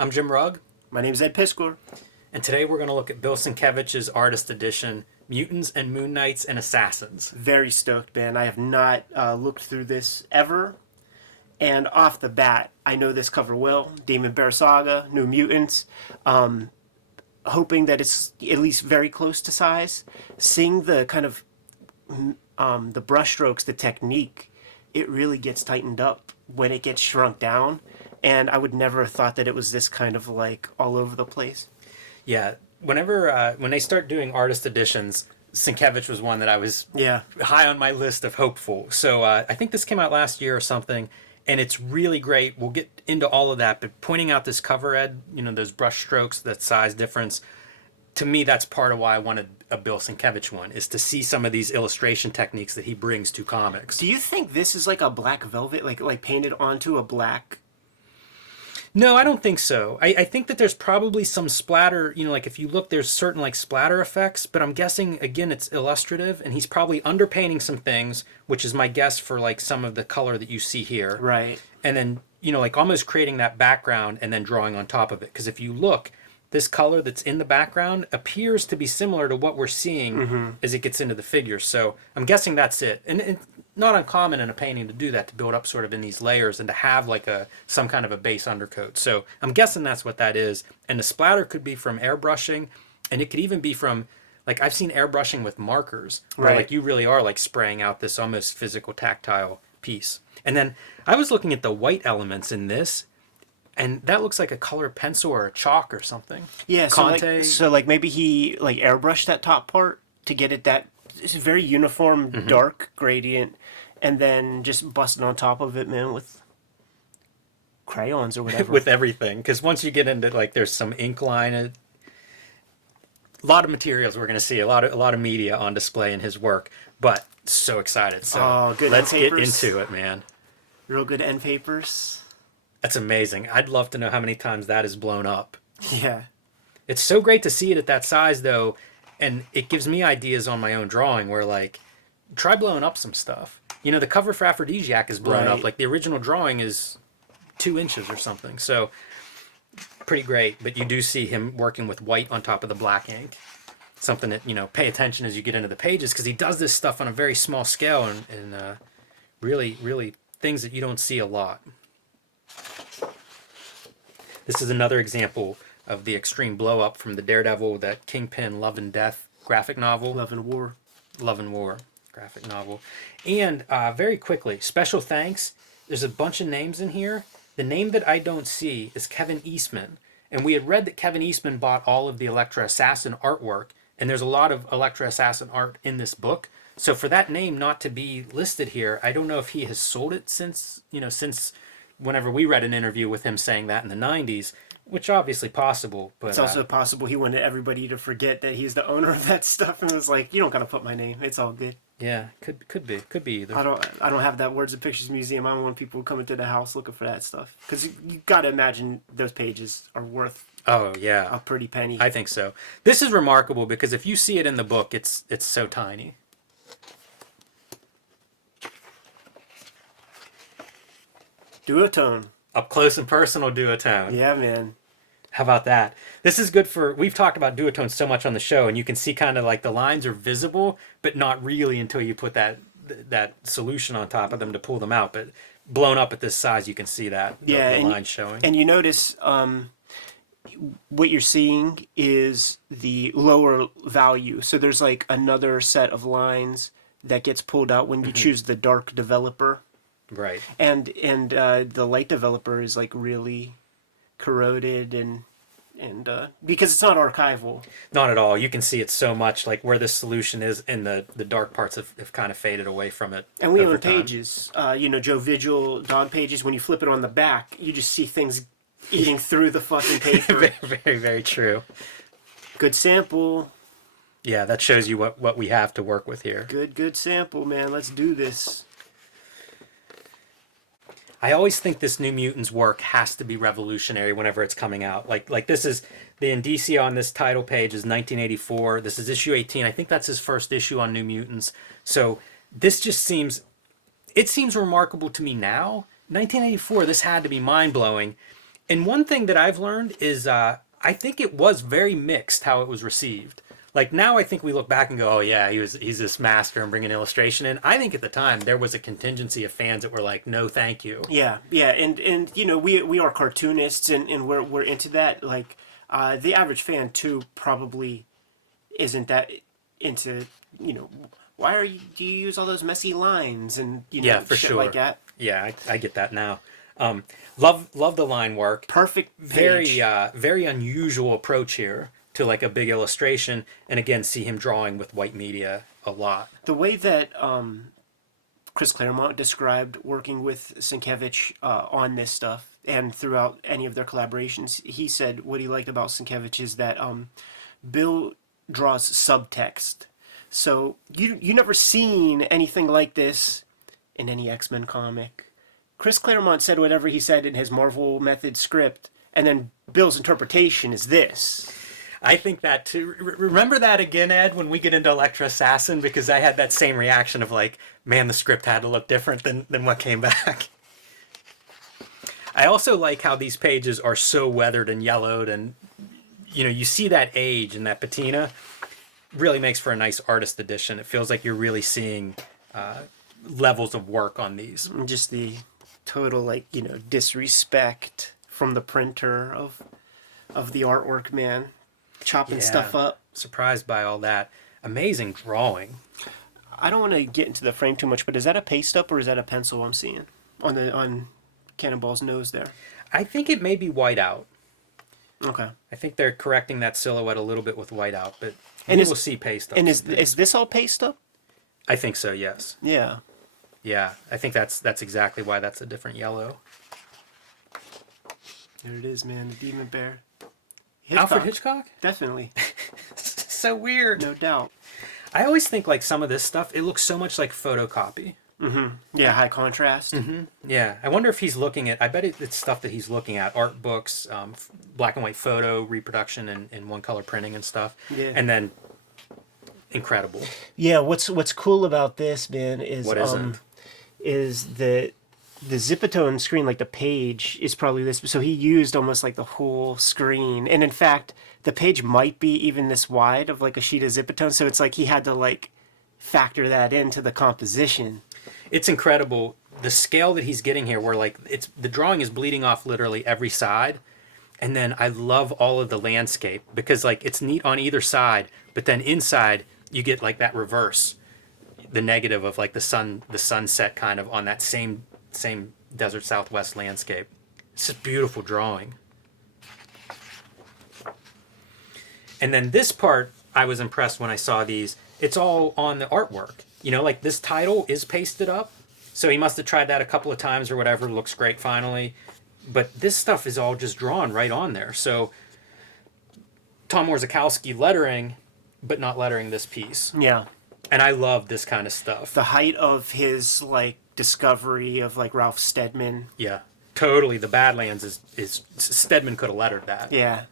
I'm Jim Rugg, My name's Ed Piskor. and today we're going to look at Bill Sienkiewicz's artist edition, Mutants and Moon Knights and Assassins. Very stoked, man. I have not looked through this ever. And off the bat, I know this cover well. Demon Bear Saga, New Mutants. Hoping that it's at least very close to size. Seeing the kind of the brushstrokes, the technique, it really gets tightened up when it gets shrunk down. And I would never have thought that it was this kind of like all over the place. Yeah, when they start doing artist editions, Sienkiewicz was one that I was high on my list of hopeful. So I think this came out last year or something, and it's really great. We'll get into all of that, but pointing out this cover, Ed, those brush strokes, that size difference, to me, that's part of why I wanted a Bill Sienkiewicz one, is to see some of these illustration techniques that he brings to comics. Do you think this is like a black velvet, like painted onto a black? No, I don't think so. I think that there's probably some splatter, like if you look, there's certain like splatter effects, but I'm guessing, again, it's illustrative, and he's probably underpainting some things, which is my guess for like some of the color that you see here. Right. And then, like almost creating that background and then drawing on top of it. Because if you look, this color that's in the background appears to be similar to what we're seeing as it gets into the figures. So I'm guessing that's it. And it's not uncommon in a painting to do that, to build up sort of in these layers and to have like some kind of a base undercoat. So I'm guessing that's what that is. And the splatter could be from airbrushing, and it could even be from, like, I've seen airbrushing with markers, where like you really are like spraying out this almost physical tactile piece. And then I was looking at the white elements in this, and that looks like a colored pencil or a chalk or something. Yeah, Conte. so maybe he like airbrushed that top part to get it that it's a very uniform dark gradient, and then just busted on top of it, man, with crayons or whatever. With everything, because once you get into like there's some ink line, a lot of materials we're going to see, a lot of media on display in his work. But so excited. So good let's end get papers. into it, man. Real good end papers. That's amazing. I'd love to know how many times that is blown up. Yeah. It's so great to see it at that size, though, and it gives me ideas on my own drawing where, like, try blowing up some stuff. The cover for Aphrodisiac is blown up. Like, the original drawing is 2 inches or something. So, pretty great. But you do see him working with white on top of the black ink. Something that, pay attention as you get into the pages, because he does this stuff on a very small scale and really, really things that you don't see a lot. This is another example of the extreme blow up from the Daredevil, that Kingpin Love and Death graphic novel. Love and War Graphic novel. And very quickly, special thanks. There's a bunch of names in here. The name that I don't see is Kevin Eastman. And we had read that Kevin Eastman bought all of the Elektra Assassin artwork. And there's a lot of Elektra Assassin art in this book. So for that name not to be listed here, I don't know if he has sold it since whenever we read an interview with him saying that in the 90s, which obviously possible. But it's also possible he wanted everybody to forget that he's the owner of that stuff, and was like, you don't gotta put my name. It's all good. Yeah, could be either. I don't have that Words and Pictures Museum. I don't want people coming to the house looking for that stuff, because you gotta imagine those pages are worth a pretty penny. I think so. This is remarkable because if you see it in the book, it's so tiny. Duotone. Up close and personal duotone. Yeah, man. How about that? This is good for, we've talked about duotones so much on the show, and you can see kind of like the lines are visible, but not really until you put that solution on top of them to pull them out. But blown up at this size, you can see that, the lines showing. And you notice what you're seeing is the lower value. So there's like another set of lines that gets pulled out when you choose the dark developer. Right. And the light developer is like really corroded and because it's not archival. Not at all. You can see it so much, like where this solution is, and the dark parts have kind of faded away from it. And we own pages, Joe Vigil dog pages. When you flip it on the back, you just see things eating through the fucking paper. Very, very, very true. Good sample. Yeah, that shows you what we have to work with here. Good sample, man. Let's do this. I always think this New Mutants work has to be revolutionary whenever it's coming out. Like this is, the indicia on this title page is 1984. This is issue 18. I think that's his first issue on New Mutants. So this just seems, it seems remarkable to me now. 1984, this had to be mind-blowing. And one thing that I've learned is I think it was very mixed how it was received. Like now I think we look back and go, oh yeah, he's this master and bringing illustration in. I think at the time there was a contingency of fans that were like, no thank you. Yeah, yeah, and you know, we are cartoonists, and we're into that. Like, the average fan too probably isn't that into, you know, do you use all those messy lines and, you know, Yeah, for shit sure. like that. Yeah, I get that now. Love the line work. Perfect Very page. very unusual approach here to like a big illustration, and again see him drawing with white media a lot. The way that Chris Claremont described working with Sienkiewicz on this stuff and throughout any of their collaborations, he said what he liked about Sienkiewicz is that Bill draws subtext. So you never seen anything like this in any X-Men comic. Chris Claremont said whatever he said in his Marvel Method script, and then Bill's interpretation is this. I think that too. Remember that again, Ed, when we get into Elektra Assassin, because I had that same reaction of like, man, the script had to look different than what came back. I also like how these pages are so weathered and yellowed, and you know, you see that age and that patina really makes for a nice artist edition. It feels like you're really seeing levels of work on these. Just the total, like, you know, disrespect from the printer of the artwork, man. Chopping stuff up. Surprised by all that. Amazing drawing. I don't want to get into the frame too much, but is that a paste up or is that a pencil I'm seeing on Cannonball's nose there? I think it may be white out. Okay. I think they're correcting that silhouette a little bit with white out, but And we'll see paste up. And is this all paste up? I think so, yes. Yeah. Yeah, I think that's exactly why that's a different yellow. There it is, man. The Demon Bear. Alfred Hitchcock? Definitely. So weird. No doubt. I always think like some of this stuff, it looks so much like photocopy. Yeah, high contrast. Yeah, I wonder if he's looking at, I bet it's stuff that he's looking at, art books, black and white photo reproduction and one color printing and stuff. Yeah. And then incredible. Yeah, what's cool about this, man, is What is it? Is the Zipatone screen, like the page, is probably this. So he used almost like the whole screen, and in fact, the page might be even this wide of like a sheet of Zipatone. So it's like he had to like factor that into the composition. It's incredible the scale that he's getting here, where like the drawing is bleeding off literally every side, and then I love all of the landscape because like it's neat on either side, but then inside you get like that reverse, the negative of like the sunset kind of on that same desert Southwest landscape. It's just beautiful drawing. And then this part, I was impressed when I saw these. It's all on the artwork. You know, like this title is pasted up. So he must have tried that a couple of times or whatever. Looks great finally. But this stuff is all just drawn right on there. So Tom Warzakowski lettering, but not lettering this piece. Yeah. And I love this kind of stuff. The height of his like discovery of like Ralph Steadman. Yeah, totally. The Badlands is Stedman could have lettered that. Yeah.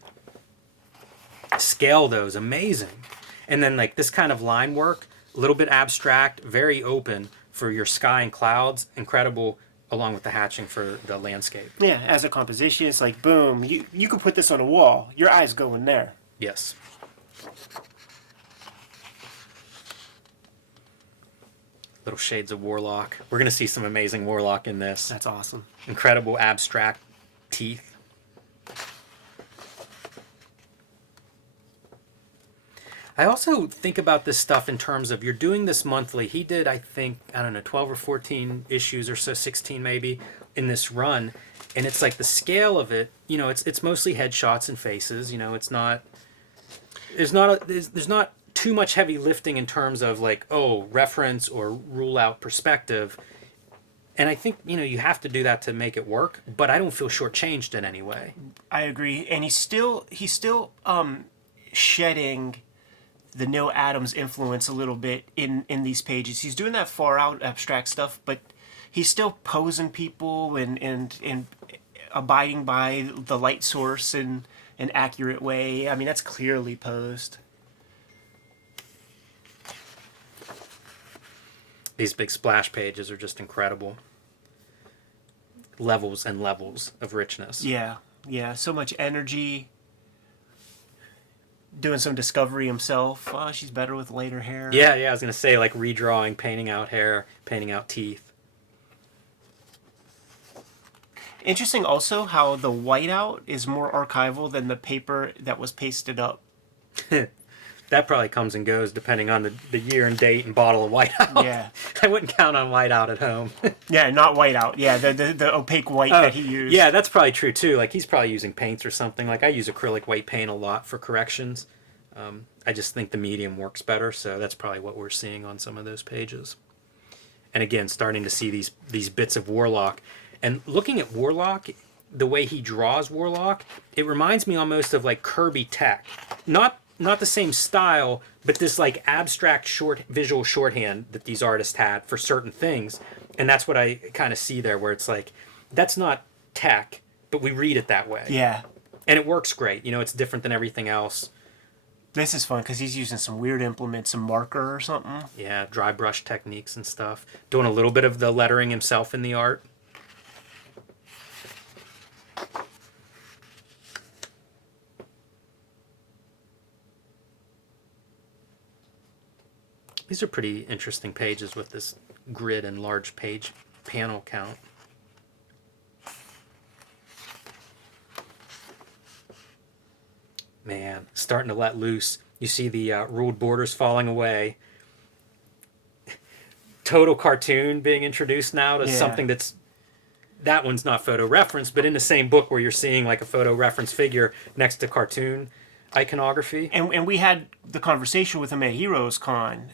Scale though is amazing. And then like this kind of line work, a little bit abstract, very open for your sky and clouds, incredible, along with the hatching for the landscape. Yeah, as a composition, it's like boom, you could put this on a wall. Your eyes going there. Yes. Little shades of Warlock. We're gonna see some amazing Warlock in this. That's awesome. Incredible abstract teeth. I also think about this stuff in terms of you're doing this monthly. He did, I think, I don't know, 12 or 14 issues or so, 16 maybe, in this run. And it's like the scale of it, you know, it's mostly headshots and faces. You know, it's not, there's not too much heavy lifting in terms of like, oh, reference or rule out perspective. And I think, you know, you have to do that to make it work, but I don't feel shortchanged in any way. I agree. And he's still shedding the Neil Adams influence a little bit in these pages. He's doing that far out abstract stuff, but he's still posing people and abiding by the light source in an accurate way. I mean, that's clearly posed. These big splash pages are just incredible. Levels and levels of richness. Yeah. Yeah, so much energy. Doing some discovery himself. Oh, she's better with lighter hair. Yeah, I was gonna say like redrawing, painting out hair, painting out teeth. Interesting also how the whiteout is more archival than the paper that was pasted up. That probably comes and goes depending on the year and date and bottle of whiteout. Yeah. I wouldn't count on whiteout at home. Yeah, not whiteout. Yeah, the opaque white that he used. Yeah, that's probably true too. Like he's probably using paints or something. Like I use acrylic white paint a lot for corrections. I just think the medium works better, so that's probably what we're seeing on some of those pages. And again, starting to see these bits of Warlock. And looking at Warlock, the way he draws Warlock, it reminds me almost of like Kirby Tech. Not the same style, but this like abstract visual shorthand that these artists had for certain things. And that's what I kind of see there, where it's like, that's not tech, but we read it that way. Yeah. And it works great. You know, it's different than everything else. This is fun because he's using some weird implements, some marker or something. Yeah, dry brush techniques and stuff. Doing a little bit of the lettering himself in the art. These are pretty interesting pages with this grid and large page panel count. Man, starting to let loose. You see the ruled borders falling away. Total cartoon being introduced now to something that one's not photo reference, but in the same book where you're seeing like a photo reference figure next to cartoon iconography. And we had the conversation with him at Heroes Con.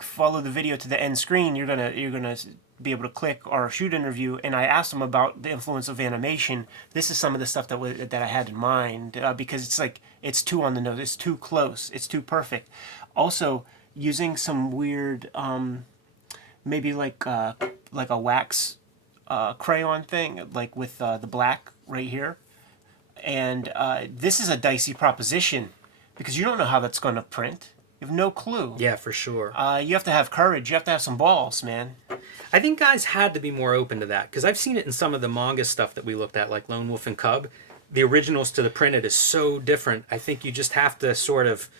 Follow the video to the end screen. You're gonna be able to click our shoot interview. And I asked him about the influence of animation. This is some of the stuff that I had in mind because it's like it's too on the nose. It's too close. It's too perfect. Also using some weird, maybe like a wax crayon thing, like with the black right here. And this is a dicey proposition because you don't know how that's going to print. You have no clue. Yeah, for sure. You have to have courage. You have to have some balls, man. I think guys had to be more open to that because I've seen it in some of the manga stuff that we looked at, like Lone Wolf and Cub. The originals to the printed is so different. I think you just have to sort of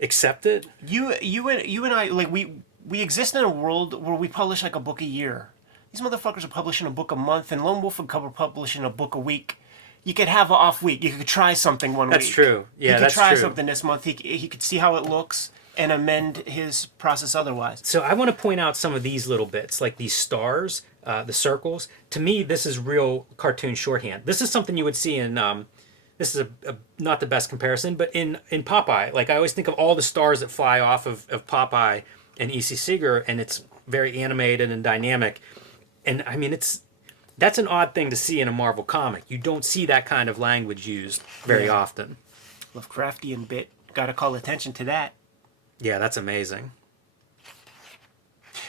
accept it. You and I, like we exist in a world where we publish like a book a year. These motherfuckers are publishing a book a month, and Lone Wolf and Cub are publishing a book a week. You could have an off week. You could try something one week. That's true. Yeah, that's true. He could try something this month. He could see how it looks and amend his process otherwise. So I want to point out some of these little bits, like these stars, the circles. To me, this is real cartoon shorthand. This is something you would see in, this is not the best comparison, but in Popeye. Like I always think of all the stars that fly off of Popeye and E.C. Seeger, and it's very animated and dynamic. And I mean, that's an odd thing to see in a Marvel comic. You don't see that kind of language used very often. Lovecraftian bit. Gotta call attention to that. Yeah, that's amazing.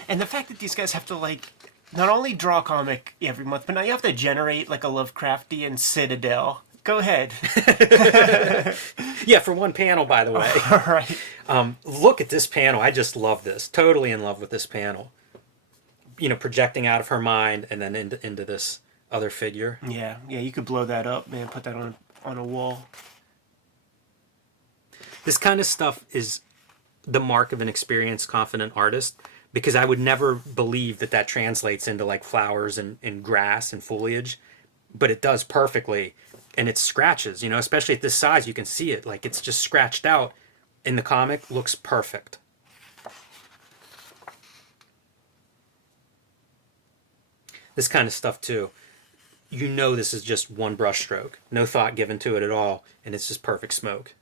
And the fact that these guys have to, like, not only draw a comic every month, but now you have to generate, like, a Lovecraftian citadel. Go ahead. Yeah, for one panel, by the way. All right. Look at this panel. I just love this. Totally in love with this panel. You know, projecting out of her mind and then into this other figure. Yeah, you could blow that up, man. Put that on a wall. This kind of stuff is the mark of an experienced, confident artist, because I would never believe that translates into like flowers and grass and foliage, but it does perfectly. And it scratches, you know, especially at this size, you can see it. Like it's just scratched out in the comic, looks perfect. This kind of stuff too. You know this is just one brush stroke. No thought given to it at all, and it's just perfect smoke.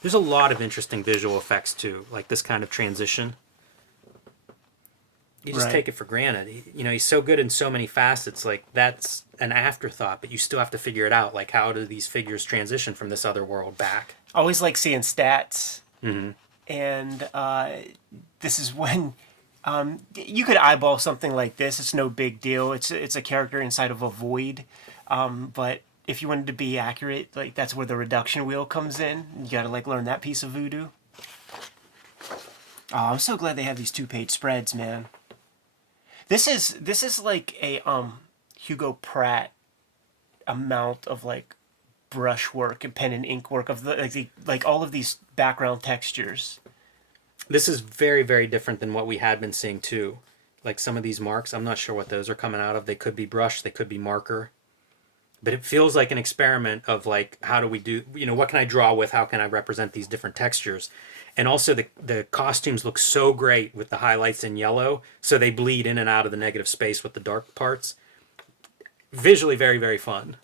There's a lot of interesting visual effects too, like this kind of transition. You just take it for granted. He's so good in so many facets, like that's an afterthought, but you still have to figure it out. Like how do these figures transition from this other world back? I always like seeing stats. Mm-hmm. And this is when you could eyeball something like this. It's no big deal. It's a character inside of a void. But if you wanted to be accurate, like that's where the reduction wheel comes in. You got to like learn that piece of voodoo. Oh, I'm so glad they have these 2-page spreads, man. This is like a Hugo Pratt amount of like brushwork and pen and ink work of like all of these background textures. This is very, very different than what we had been seeing too. Like some of these marks, I'm not sure what those are coming out of. They could be brush, they could be marker. But it feels like an experiment of like, how do we do, what can I draw with? How can I represent these different textures? And also the costumes look so great with the highlights in yellow. So they bleed in and out of the negative space with the dark parts. Visually very, very fun.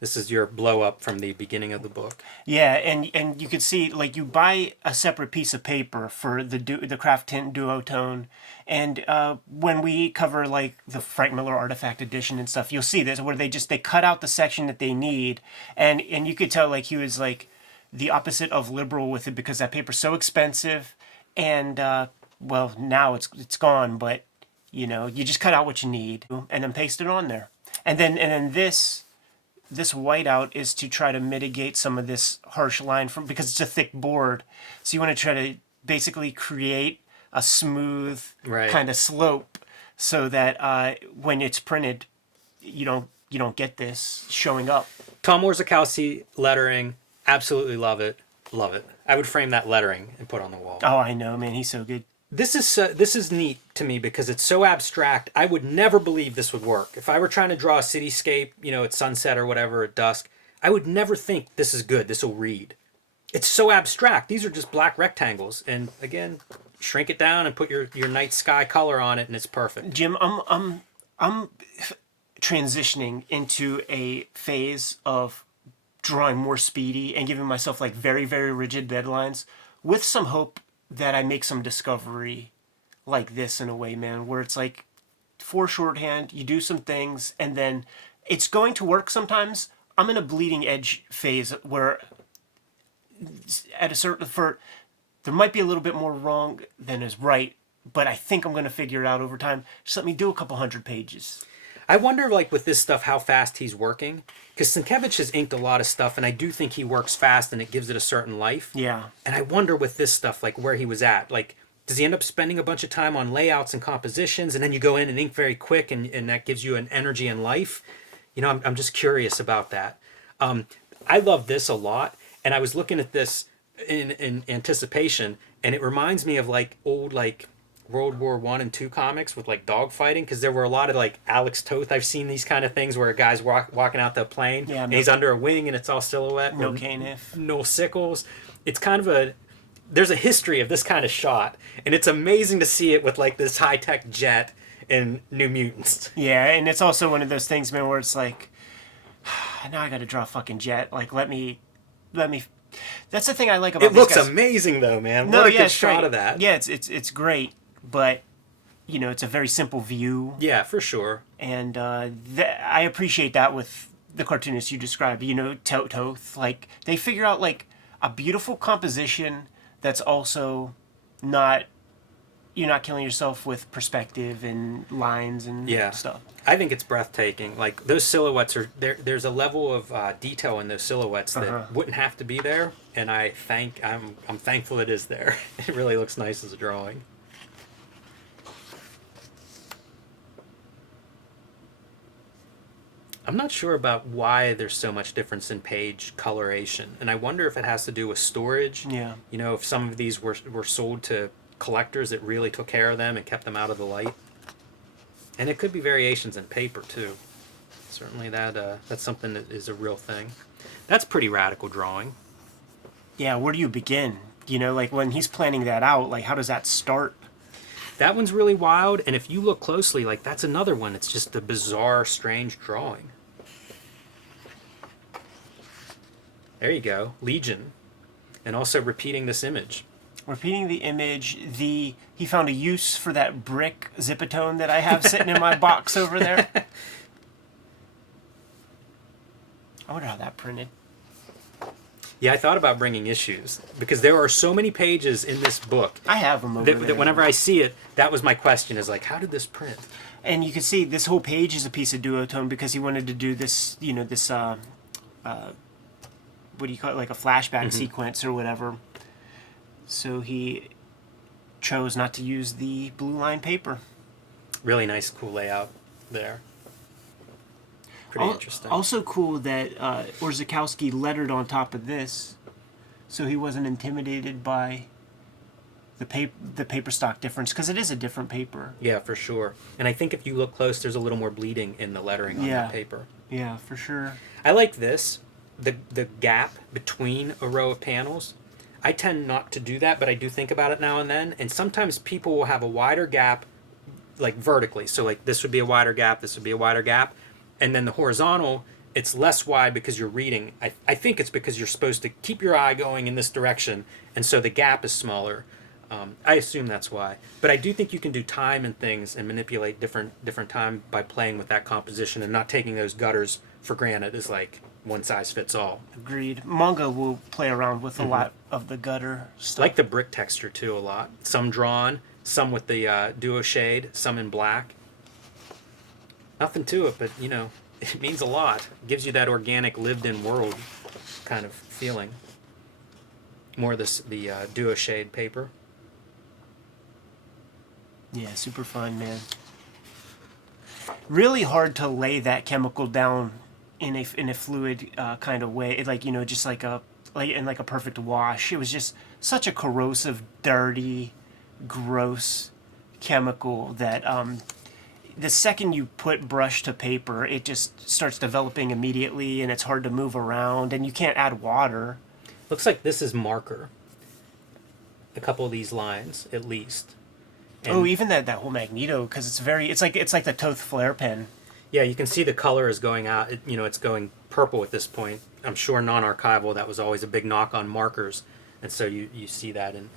This is your blow up from the beginning of the book. Yeah, and you could see like you buy a separate piece of paper for the craft tint duotone, and when we cover like the Frank Miller Artifact Edition and stuff, you'll see this where they cut out the section that they need, and you could tell like he was like the opposite of liberal with it because that paper's so expensive, and well now it's gone, but you just cut out what you need and then paste it on there, and then this whiteout is to try to mitigate some of this harsh line because it's a thick board. So you want to try to basically create a smooth kind of slope so that when it's printed, you don't get this showing up. Tom Orzechowski lettering, absolutely love it. Love it. I would frame that lettering and put on the wall. Oh, I know, man. He's so good. This is neat to me because it's so abstract. I would never believe this would work. If I were trying to draw a cityscape, at sunset or whatever, at dusk, I would never think this is good. This will read. It's so abstract. These are just black rectangles. And again, shrink it down and put your night sky color on it and it's perfect. Jim, I'm transitioning into a phase of drawing more speedy and giving myself like very, very rigid deadlines with some hope that I make some discovery like this in a way, man, where it's like for shorthand, you do some things and then it's going to work sometimes. I'm in a bleeding edge phase where at a certain, there might be a little bit more wrong than is right, but I think I'm going to figure it out over time. Just let me do a couple 100 pages. I wonder, like, with this stuff, how fast he's working. Because Sienkiewicz has inked a lot of stuff, and I do think he works fast, and it gives it a certain life. Yeah. And I wonder with this stuff, like, where he was at. Like, does he end up spending a bunch of time on layouts and compositions, and then you go in and ink very quick, and that gives you an energy and life? I'm just curious about that. I love this a lot, and I was looking at this in anticipation, and it reminds me of, like, old, like, World War I and II comics with like dogfighting, because there were a lot of like Alex Toth. I've seen these kind of things where a guy's walking out the plane and he's under a wing and it's all silhouette. No Caniff. No sickles. It's kind of there's a history of this kind of shot, and it's amazing to see it with like this high-tech jet in New Mutants. Yeah, and it's also one of those things, man, where it's like, now I got to draw a fucking jet. Like, let me. That's the thing I like about it. It looks amazing, though, man. What a good shot of that. Yeah, it's great. But, it's a very simple view. Yeah, for sure. And I appreciate that with the cartoonists you described. Toth. Like, they figure out, like, a beautiful composition that's also not... You're not killing yourself with perspective and lines and stuff. I think it's breathtaking. Like, those silhouettes are... There's a level of detail in those silhouettes that wouldn't have to be there. And I'm thankful it is there. It really looks nice as a drawing. I'm not sure about why there's so much difference in page coloration, and I wonder if it has to do with storage. Yeah. If some of these were sold to collectors that really took care of them and kept them out of the light. And it could be variations in paper too. Certainly that's something that is a real thing. That's pretty radical drawing. Yeah, where do you begin? Like when he's planning that out, like how does that start? That one's really wild, and if you look closely, like that's another one. It's just a bizarre, strange drawing. There you go, Legion. And also repeating this image. Repeating the image, he found a use for that brick Zipatone that I have sitting in my box over there. I wonder how that printed. Yeah, I thought about bringing issues because there are so many pages in this book. I have them over there. That whenever I see it, that was my question: is like, how did this print? And you can see this whole page is a piece of duotone because he wanted to do this, what do you call it, like a flashback sequence or whatever. So he chose not to use the blue line paper. Really nice, cool layout there. Pretty interesting. Also cool that Orzechowski lettered on top of this, so he wasn't intimidated by the paper stock difference, because it is a different paper. Yeah, for sure. And I think if you look close, there's a little more bleeding in the lettering on that paper. Yeah, for sure. I like this, the gap between a row of panels. I tend not to do that, but I do think about it now and then. And sometimes people will have a wider gap, like vertically. So like this would be a wider gap, this would be a wider gap. And then the horizontal, it's less wide because you're reading. I think it's because you're supposed to keep your eye going in this direction. And so the gap is smaller. I assume that's why. But I do think you can do time and things and manipulate different time by playing with that composition and not taking those gutters for granted as like one size fits all. Agreed. Manga will play around with a lot of the gutter stuff. Like the brick texture too a lot. Some drawn, some with the duo shade, some in black. Nothing to it, but you know, it means a lot. It gives you that organic lived-in world kind of feeling. More the duo shade paper. Yeah, super fun, man. Really hard to lay that chemical down in a fluid kind of way. It, like, you know, just like a perfect wash. It was just such a corrosive, dirty, gross chemical that the second you put brush to paper, it just starts developing immediately, and it's hard to move around, and you can't add water. Looks like this is marker. A couple of these lines, at least. And even that whole Magneto, because it's like the Toth flare pen. yeah, you can see the color is going out. It's going purple at this point. I'm sure non-archival, that was always a big knock on markers, and so you see that in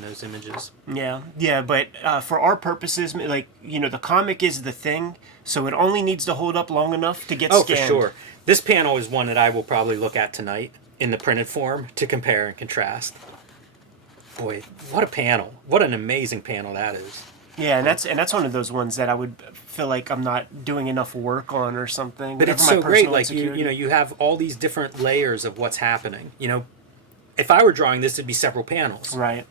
those images. Yeah, but for our purposes, like, you know, the comic is the thing, so it only needs to hold up long enough to get scanned. For sure. This panel is one that I will probably look at tonight in the printed form to compare and contrast. Boy, what a panel. What an amazing panel that is. Yeah, and that's one of those ones that I would feel like I'm not doing enough work on or something. But it's so great, like you have all these different layers of what's happening. You know, if I were drawing this, it'd be several panels. Right.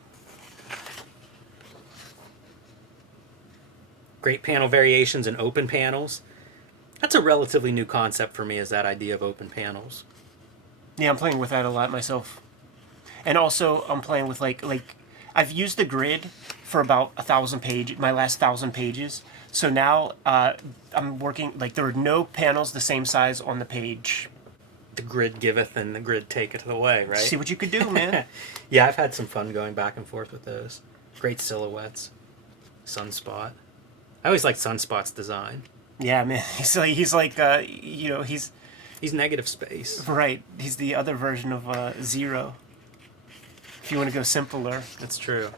Great panel variations and open panels. That's a relatively new concept for me, is that idea of open panels. Yeah, I'm playing with that a lot myself. And also, I'm playing with like I've used the grid for about my last 1,000 pages. So now I'm working, like, there are no panels the same size on the page. The grid giveth and the grid taketh away, right? See what you could do, man. Yeah, I've had some fun going back and forth with those. Great silhouettes. Sunspot. I always liked Sunspot's design. Yeah, man. He's like you know, he's negative space. Right. He's the other version of Zero. If you want to go simpler. That's true.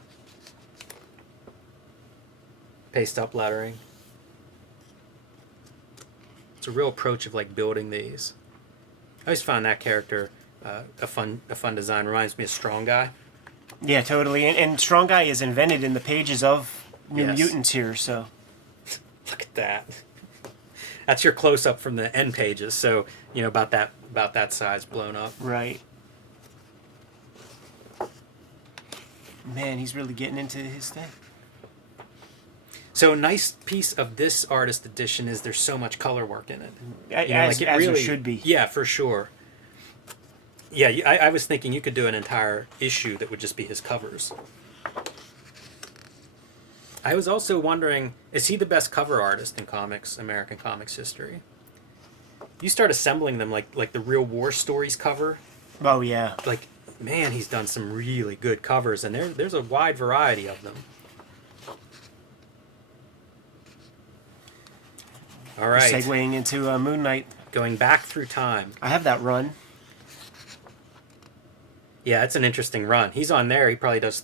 Paste up lettering. It's a real approach of like building these. I always found that character a fun design. Reminds me of Strong Guy. Yeah, totally. And Strong Guy is invented in the pages of New Mutants here, so. Look at that. That's your close up from the end pages. So, you know, about that size blown up. Right. Man, he's really getting into his thing. So a nice piece of this artist edition is there's so much color work in it. As there should be. Yeah, for sure. Yeah, I was thinking you could do an entire issue that would just be his covers. I was also wondering, is he the best cover artist in American comics history? You start assembling them like the Real War Stories cover. Oh, yeah. Like, man, he's done some really good covers, and there's a wide variety of them. All right. Segueing into Moon Knight. Going back through time. I have that run. Yeah, it's an interesting run. He's on there. He probably does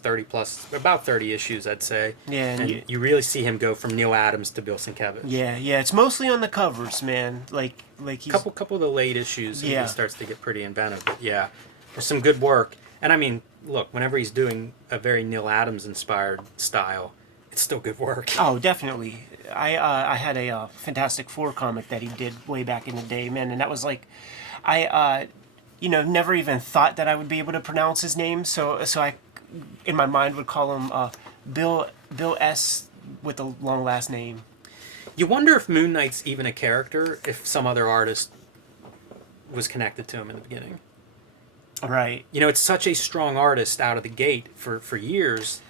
about 30 issues, I'd say. Yeah, and you really see him go from Neil Adams to Bill Sienkiewicz. Yeah. It's mostly on the covers, man. Like he's couple of the late issues, he starts to get pretty inventive. But yeah, there's some good work. And I mean, look, whenever he's doing a very Neil Adams inspired style, it's still good work. Oh, definitely. I had a Fantastic Four comic that he did way back in the day, man, and that was like, never even thought that I would be able to pronounce his name. So I, in my mind, would call him Bill S. with a long last name. You wonder if Moon Knight's even a character, if some other artist was connected to him in the beginning. Right. It's such a strong artist out of the gate for years.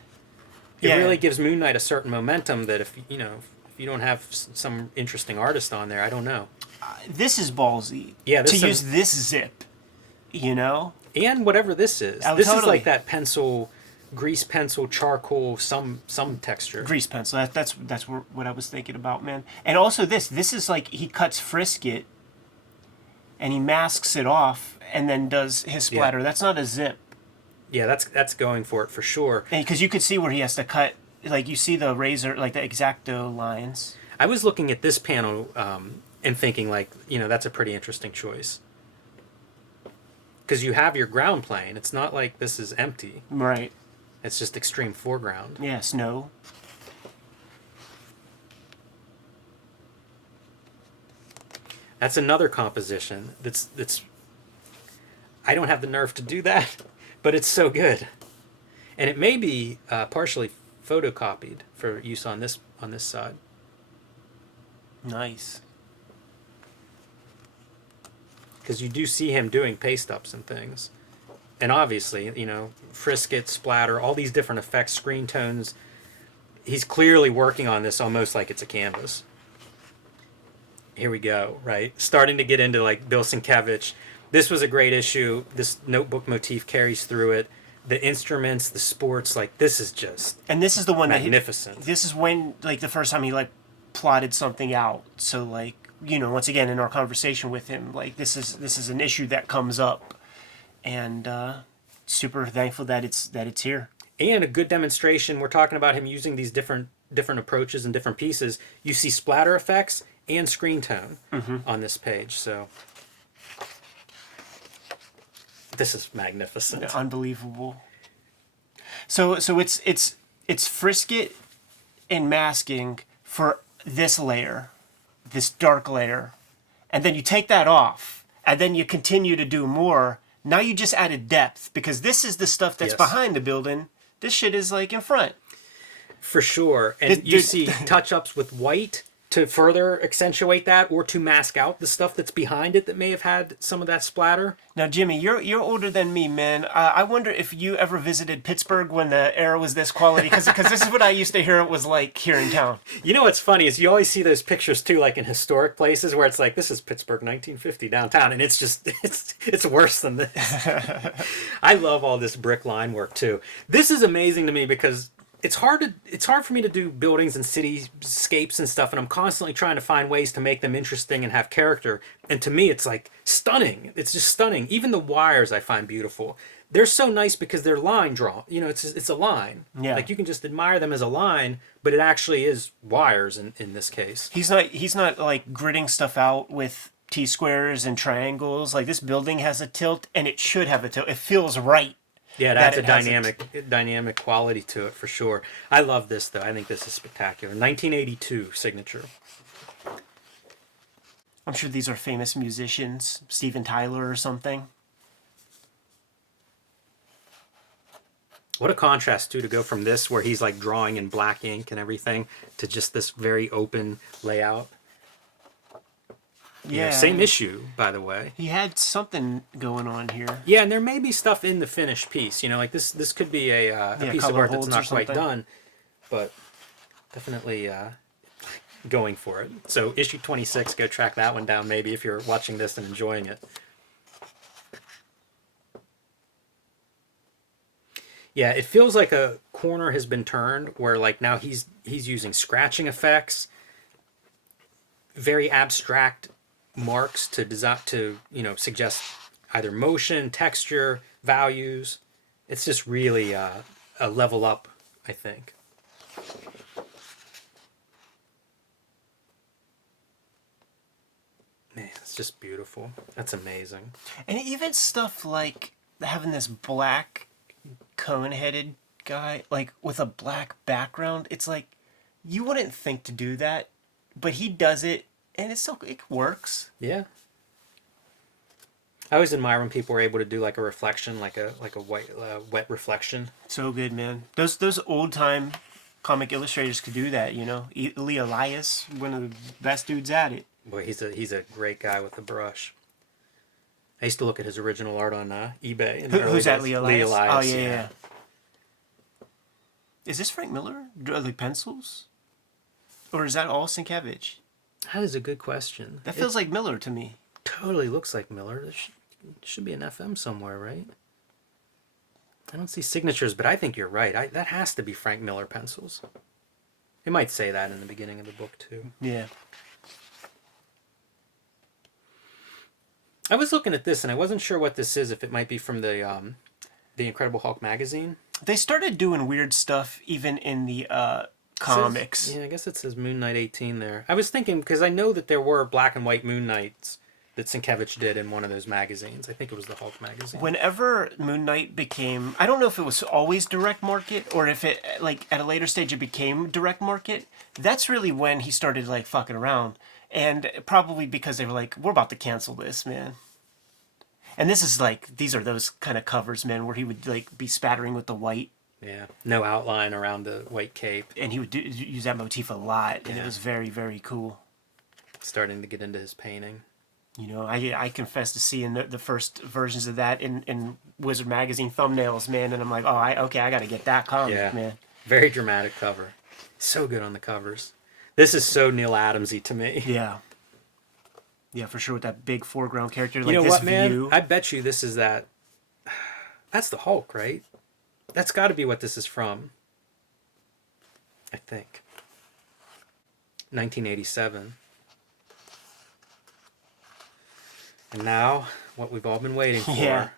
It really gives Moon Knight a certain momentum that if you don't have some interesting artist on there, I don't know. This is ballsy. Yeah, to use this zip, And whatever this is. Oh, this is totally. like that grease pencil, charcoal, some texture. Grease pencil. That's what I was thinking about, man. And also this is like he cuts Frisket, and he masks it off, and then does his splatter. Yeah. That's not a zip. Yeah, that's going for it for sure. Because you could see where he has to cut, like you see the razor, like the X-Acto lines. I was looking at this panel and thinking like, that's a pretty interesting choice. Because you have your ground plane. It's not like this is empty. Right. It's just extreme foreground. Yeah, snow. That's another composition that's I don't have the nerve to do that, but it's so good. And it may be partially photocopied for use on this side. Nice. Because you do see him doing paste ups and things. And obviously, frisket, splatter, all these different effects, screen tones. He's clearly working on this almost like it's a canvas. Here we go, right? Starting to get into like Bill Sienkiewicz. This was a great issue. This notebook motif carries through it. The instruments, the sports, like this is just and this is the one magnificent. This is when like the first time he like plotted something out. So like once again in our conversation with him, like this is an issue that comes up, and super thankful that it's here. And a good demonstration. We're talking about him using these different approaches and different pieces. You see splatter effects and screen tone on this page. So this is magnificent. Unbelievable. So it's Frisket and masking for this layer, this dark layer, and then you take that off, and then you continue to do more. Now you just added depth, because this is the stuff that's behind the building. This shit is like in front. For sure. And you see touch-ups with white to further accentuate that, or to mask out the stuff that's behind it that may have had some of that splatter. Now, Jimmy, you're older than me, man. I wonder if you ever visited Pittsburgh when the air was this quality, because this is what I used to hear it was like here in town. What's funny is you always see those pictures too, like in historic places where it's like, this is Pittsburgh 1950 downtown, and it's just it's worse than this. I love all this brick line work too. This is amazing to me because it's hard for me to do buildings and cityscapes and stuff, and I'm constantly trying to find ways to make them interesting and have character. And to me, it's like stunning. It's just stunning. Even the wires I find beautiful. They're so nice because they're line drawn. It's a line. Yeah. Like you can just admire them as a line, but it actually is wires in this case. He's not like gritting stuff out with T-squares and triangles. Like this building has a tilt, and it should have a tilt. It feels right. Yeah, that's a dynamic quality to it for sure. I love this though. I think this is spectacular. 1982 signature. I'm sure these are famous musicians, Steven Tyler or something. What a contrast too, to go from this where he's like drawing in black ink and everything to just this very open layout. Yeah, same issue, by the way. He had something going on here. Yeah, and there may be stuff in the finished piece. Like this could be a piece of art that's not quite done, but definitely going for it. So issue 26, go track that one down maybe if you're watching this and enjoying it. Yeah, it feels like a corner has been turned where like now he's using scratching effects, very abstract marks to suggest either motion, texture, values. It's just really a level up, I think. Man, it's just beautiful. That's amazing. And even stuff like having this black cone-headed guy, like with a black background, it's like you wouldn't think to do that, but he does it, and it works. Yeah. I always admire when people were able to do like a reflection, like a white wet reflection. So good, man. Those old time comic illustrators could do that, you know. Lee Elias, one of the best dudes at it. Boy, he's a great guy with the brush. I used to look at his original art on eBay. Who's that, Lee Elias? Lee Elias? Oh, yeah. Is this Frank Miller? Are they pencils? Or is that all Sienkiewicz? That is a good question. That feels like Miller to me. Totally looks like Miller. There should be an FM somewhere, right? I don't see signatures, but I think you're right. That has to be Frank Miller pencils. It might say that in the beginning of the book, too. Yeah. I was looking at this, and I wasn't sure what this is, if it might be from the Incredible Hulk magazine. They started doing weird stuff even in the comics. I guess it says Moon Knight 18 there. I was thinking, because I know that there were black and white Moon Knights that Sienkiewicz did in one of those magazines. I think it was the Hulk magazine. Whenever Moon Knight became, I don't know if it was always direct market or if it, like, at a later stage it became direct market. That's really when he started, like, fucking around. And probably because they were like, we're about to cancel this, man. And this is like, these are those kind of covers, man, where he would, like, be spattering with the white. Yeah, no outline around the white cape. And he would use that motif a lot, and it was very, very cool. Starting to get into his painting. You know, I confess to seeing the first versions of that in Wizard Magazine thumbnails, man, and I'm like, I got to get that comic, man. Very dramatic cover. So good on the covers. This is so Neil Adams-y to me. Yeah. Yeah, for sure, with that big foreground character, like you know this what, man? view. I bet you this is that. That's the Hulk, right? That's got to be what this is from. I think. 1987. And now, what we've all been waiting for. Yeah.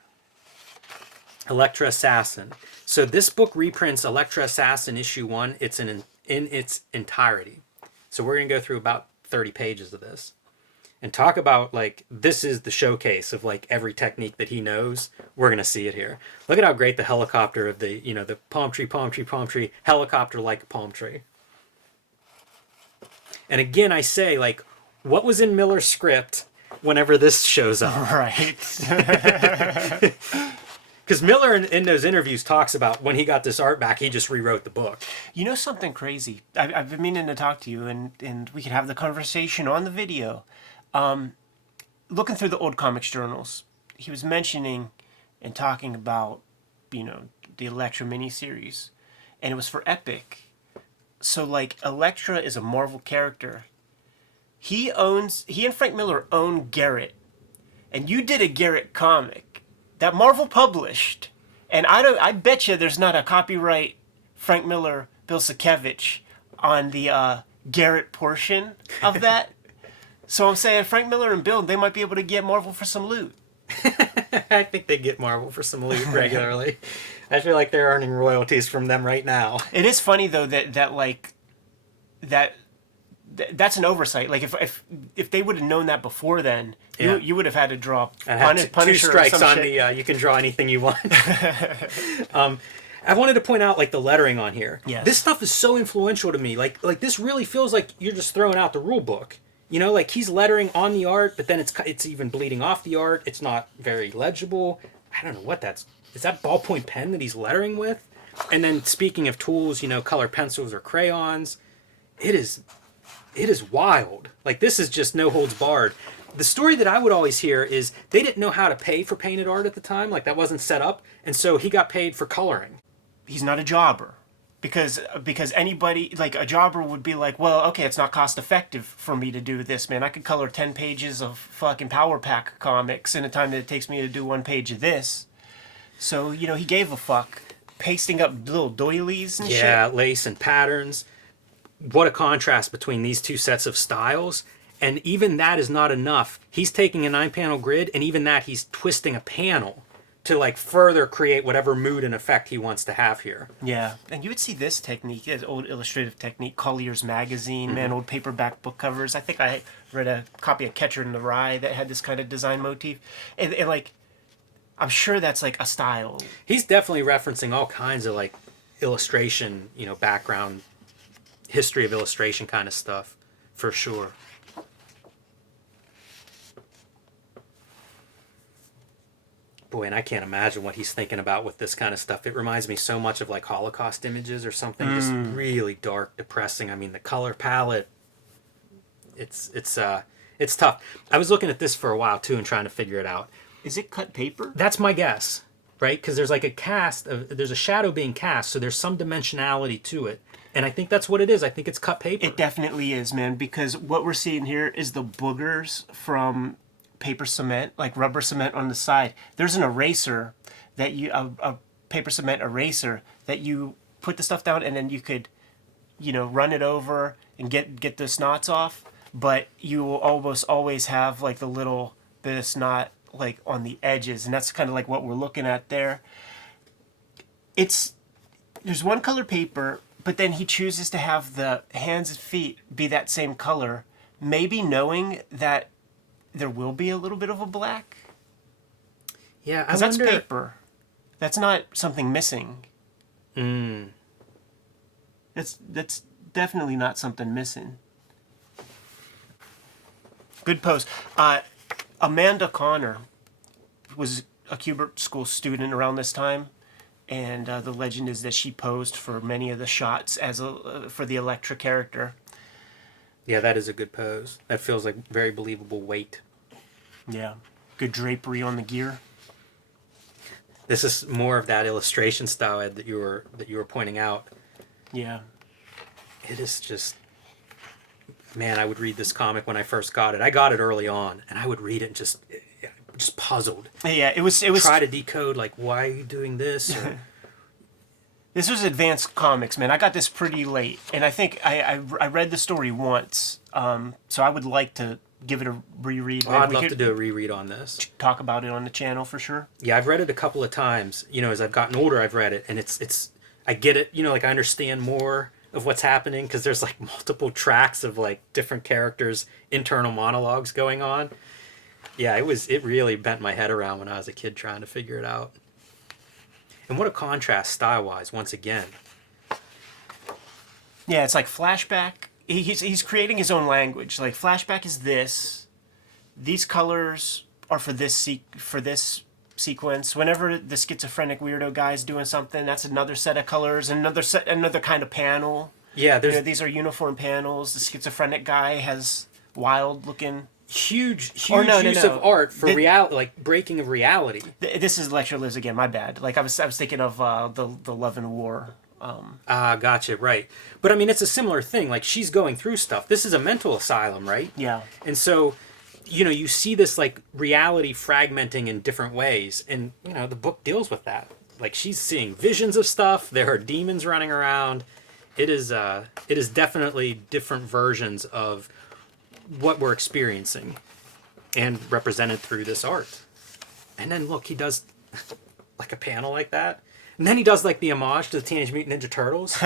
Elektra Assassin. So this book reprints Elektra Assassin issue 1. It's in its entirety. So we're going to go through about 30 pages of this. And talk about, like, this is the showcase of, like, every technique that he knows. We're going to see it here. Look at how great the helicopter of the, you know, the palm tree, helicopter like a palm tree. And again, I say, like, what was in Miller's script whenever this shows up? Right. Because Miller in those interviews talks about when he got this art back, he just rewrote the book. You know something crazy? I've been meaning to talk to you, and we could have the conversation on the video. Looking through the old comics journals, he was mentioning and talking about, you know, the Elektra miniseries, and it was for Epic. So, like, Elektra is a Marvel character. He and Frank Miller own Garrett, and you did a Garrett comic that Marvel published, and I bet you there's not a copyright Frank Miller, Bill Sienkiewicz on the Garrett portion of that. So I'm saying Frank Miller and Bill, they might be able to get Marvel for some loot. I think they get Marvel for some loot regularly. I feel like they're earning royalties from them right now. It is funny though that's an oversight. Like if they would have known that before then, you would have had to draw Punisher. Two strikes on the you can draw anything you want. I wanted to point out, like, the lettering on here. Yes. This stuff is so influential to me. Like this really feels like you're just throwing out the rule book. You know, like, he's lettering on the art, but then it's even bleeding off the art. It's not very legible. I don't know what is that ballpoint pen that he's lettering with? And then speaking of tools, you know, colored pencils or crayons, it is wild. Like, this is just no holds barred. The story that I would always hear is they didn't know how to pay for painted art at the time. Like, that wasn't set up. And so he got paid for coloring. He's not a jobber. Because anybody, like, a jobber would be like, well, okay, it's not cost effective for me to do this, man. I could color 10 pages of fucking Power Pack comics in a time that it takes me to do one page of this. So, you know, he gave a fuck. Pasting up little doilies and shit. Yeah, lace and patterns. What a contrast between these two sets of styles. And even that is not enough. He's taking a 9-panel grid, and even that he's twisting a panel to, like, further create whatever mood and effect he wants to have here. Yeah, and you would see this technique, this old illustrative technique, Collier's Magazine, man, old paperback book covers. I think I read a copy of Catcher in the Rye that had this kind of design motif. And like, I'm sure that's, like, a style. He's definitely referencing all kinds of, like, illustration, you know, background, history of illustration kind of stuff, for sure. Boy, and I can't imagine what he's thinking about with this kind of stuff. It reminds me so much of like Holocaust images or something, just really dark, depressing. I mean, the color palette, it's tough. I was looking at this for a while too and trying to figure it out. Is it cut paper? That's my guess, right? Because there's like there's a shadow being cast, so there's some dimensionality to it. And I think that's what it is. I think it's cut paper. It definitely is, man, because what we're seeing here is the boogers from paper cement, like rubber cement on the side. There's an eraser that a paper cement eraser that you put the stuff down and then you could, run it over and get the snots off. But you will almost always have like the little bit of snot like on the edges, and that's kind of like what we're looking at there. There's one color paper, but then he chooses to have the hands and feet be that same color, maybe knowing that there will be a little bit of a black. Yeah, because that's paper. That's not something missing. That's definitely not something missing. Good pose. Amanda Connor was a Kubert School student around this time, and the legend is that she posed for many of the shots for the Elektra character. Yeah, that is a good pose. That feels like very believable weight. Yeah, good drapery on the gear. This is more of that illustration style, Ed, that you were pointing out. Yeah. It is just, man, I would read this comic when I first got it. I got it early on, and I would read it and just puzzled. Yeah, it was try to decode, like, why are you doing this? Or... This was advanced comics, man. I got this pretty late, and I think I read the story once, so I would like to give it a reread. I'd love to do a reread on this. Talk about it on the channel for sure. Yeah, I've read it a couple of times. As I've gotten older, I've read it, and it's I get it. Like I understand more of what's happening because there's like multiple tracks of like different characters' internal monologues going on. Yeah, it really bent my head around when I was a kid trying to figure it out. And what a contrast style-wise, once again. Yeah, it's like flashback. He's creating his own language. Like flashback is this. These colors are for this sequence. Whenever the schizophrenic weirdo guy's doing something, that's another set of colors, another kind of panel. Yeah, these are uniform panels. The schizophrenic guy has wild looking. Huge use of art for reality, like breaking of reality. This is Elektra Lives Again. My bad. Like I was thinking of the Love and War. Gotcha. Right, but I mean it's a similar thing. Like she's going through stuff. This is a mental asylum, right? Yeah. And so, you see this like reality fragmenting in different ways, and the book deals with that. Like she's seeing visions of stuff. There are demons running around. It is definitely different versions of what we're experiencing and represented through this art. And then look, he does like a panel like that, and then he does like the homage to the Teenage Mutant Ninja Turtles.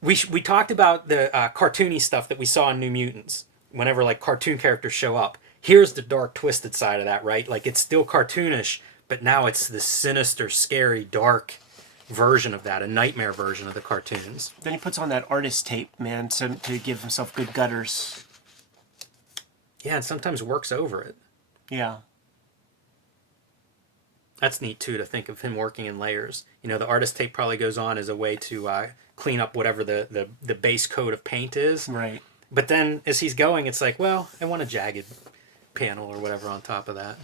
we talked about the cartoony stuff that we saw in New Mutants. Whenever like cartoon characters show up, here's the dark twisted side of that, right? Like it's still cartoonish, but now it's this sinister, scary, dark version of that, a nightmare version of the cartoons. Then he puts on that artist tape, man, to give himself good gutters. Yeah, and sometimes works over it. Yeah. That's neat, too, to think of him working in layers. The artist tape probably goes on as a way to clean up whatever the base coat of paint is. Right. But then, as he's going, it's like, well, I want a jagged panel or whatever on top of that.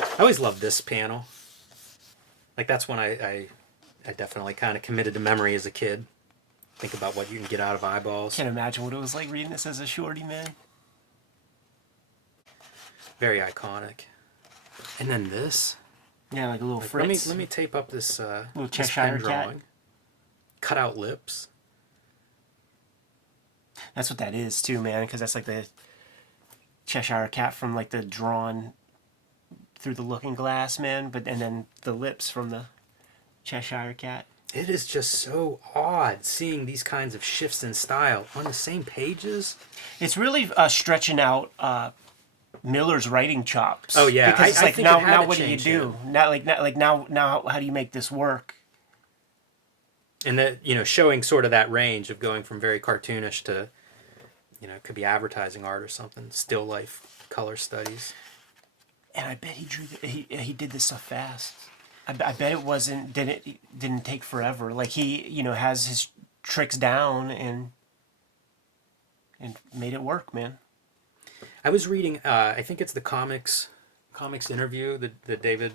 I always loved this panel. Like, that's when I definitely kind of committed to memory as a kid. Think about what you can get out of eyeballs. Can't imagine what it was like reading this as a shorty, man. Very iconic. And then this. Yeah, like a little Fritz. Let me tape up this little this Cheshire pen cat. drawing. Cut out lips. That's what that is too, man. Because that's like the Cheshire cat from like the drawn through the looking glass, man. And then the lips from the Cheshire cat. It is just so odd seeing these kinds of shifts in style on the same pages. It's really stretching out Miller's writing chops. Oh yeah, because it's I like think now what do you do? Now how do you make this work? And that showing sort of that range of going from very cartoonish to You know, it could be advertising art or something. Still life, color studies. And I bet he did this stuff fast. I bet it didn't take forever. Like he, has his tricks down and made it work, man. I was reading, I think it's the comics interview, the David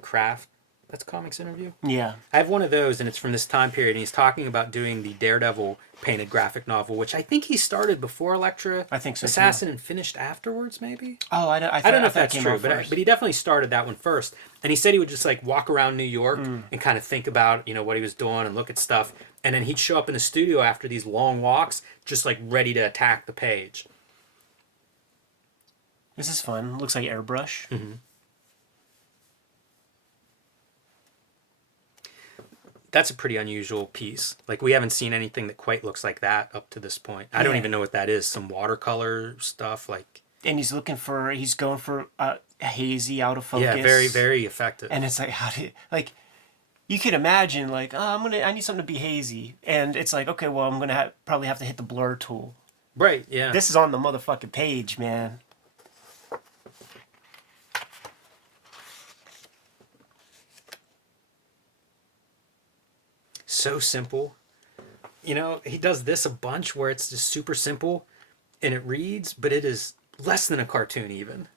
Kraft. That's comics interview? Yeah. I have one of those, and it's from this time period, and he's talking about doing the Daredevil painted graphic novel, which I think he started before Elektra I think so, Assassin and finished afterwards, maybe? Oh, I don't know if that's came true, out but he definitely started that one first. And he said he would just like walk around New York and kind of think about, what he was doing and look at stuff. And then he'd show up in the studio after these long walks, just like ready to attack the page. This is fun. Looks like airbrush. Mm-hmm. That's a pretty unusual piece. Like, we haven't seen anything that quite looks like that up to this point. I don't even know what that is. Some watercolor stuff, like... And he's going for hazy, out of focus. Yeah, very, very effective. And it's like, you could imagine, like, I need something to be hazy. And it's like, okay, well, I'm going to probably have to hit the blur tool. Right, yeah. This is on the motherfucking page, man. So simple. He does this a bunch where it's just super simple and it reads, but it is less than a cartoon even.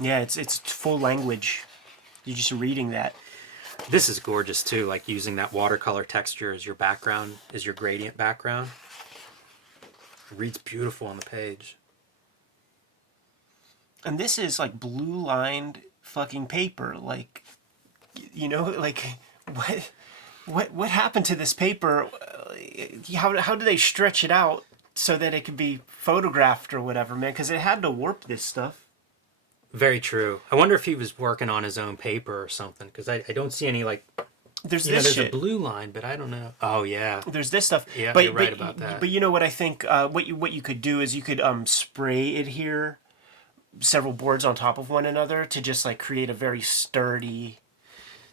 Yeah, it's full language. You're just reading that. This is gorgeous too, like using that watercolor texture as your background, as your gradient background. It reads beautiful on the page. And this is like blue lined fucking paper. Like, like what happened to this paper? How do they stretch it out so that it could be photographed or whatever, man? Because it had to warp this stuff. Very true. I wonder if he was working on his own paper or something, because I don't see any, like... There's there's a blue line, but I don't know. Oh, yeah. There's this stuff. Yeah, you're right about that. But you know what I think? What you could do is you could spray adhere several boards on top of one another to just, like, create a very sturdy...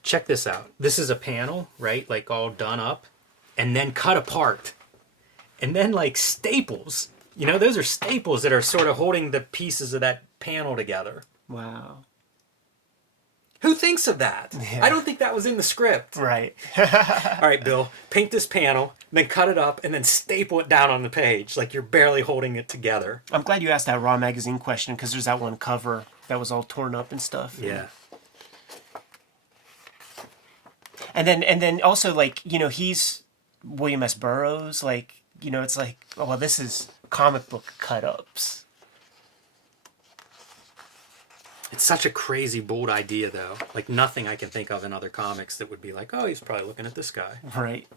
Check this out. This is a panel, right? Like, all done up, and then cut apart. And then, like, staples. Those are staples that are sort of holding the pieces of that panel together. Wow. Who thinks of that? Yeah. I don't think that was in the script. Right. All right, Bill, paint this panel, then cut it up, and then staple it down on the page like you're barely holding it together. I'm glad you asked that Raw Magazine question, because there's that one cover that was all torn up and stuff. Yeah. And then also, like, he's William S. Burroughs, like, it's like, oh, well, this is comic book cut-ups. It's such a crazy, bold idea, though. Like, nothing I can think of in other comics that would be like, oh, he's probably looking at this guy. Right.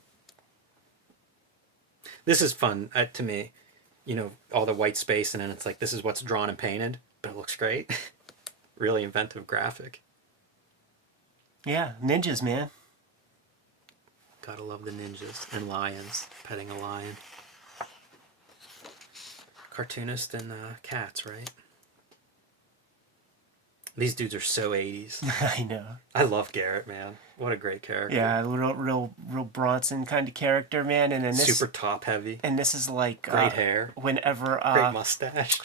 This is fun to me. All the white space, and then it's like, this is what's drawn and painted, but it looks great. Really inventive graphic. Yeah, ninjas, man. Gotta love the ninjas and lions, petting a lion. Cartoonist and cats, right? These dudes are so 80s. I know. I love Garrett, man. What a great character. Yeah, real Bronson kind of character, man. And then this super top heavy. And this is like great hair. Whenever great mustache.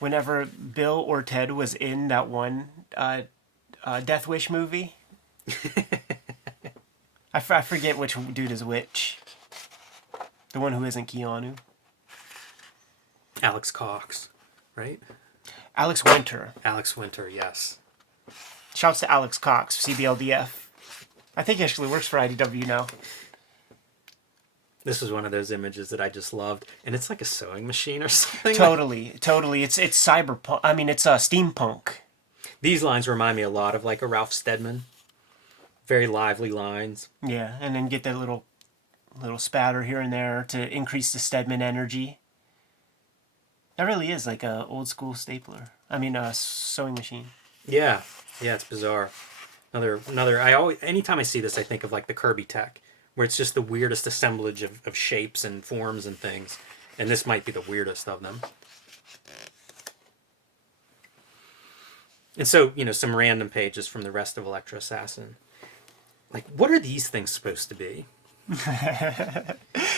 Whenever Bill or Ted was in that one Death Wish movie. I forget which dude is which. The one who isn't Keanu. Alex Cox, right? Alex Winter. Alex Winter, yes. Shouts to Alex Cox, CBLDF. I think he actually works for IDW now. This was one of those images that I just loved. And it's like a sewing machine or something. Totally. It's cyberpunk. I mean, it's steampunk. These lines remind me a lot of like a Ralph Steadman. Very lively lines. Yeah, and then get that little spatter here and there to increase the Stedman energy. That really is like a old school stapler. I mean, a sewing machine. Yeah, it's bizarre. Anytime I see this, I think of like the Kirby tech, where it's just the weirdest assemblage of shapes and forms and things. And this might be the weirdest of them. And so, some random pages from the rest of Elektra Assassin. Like, what are these things supposed to be?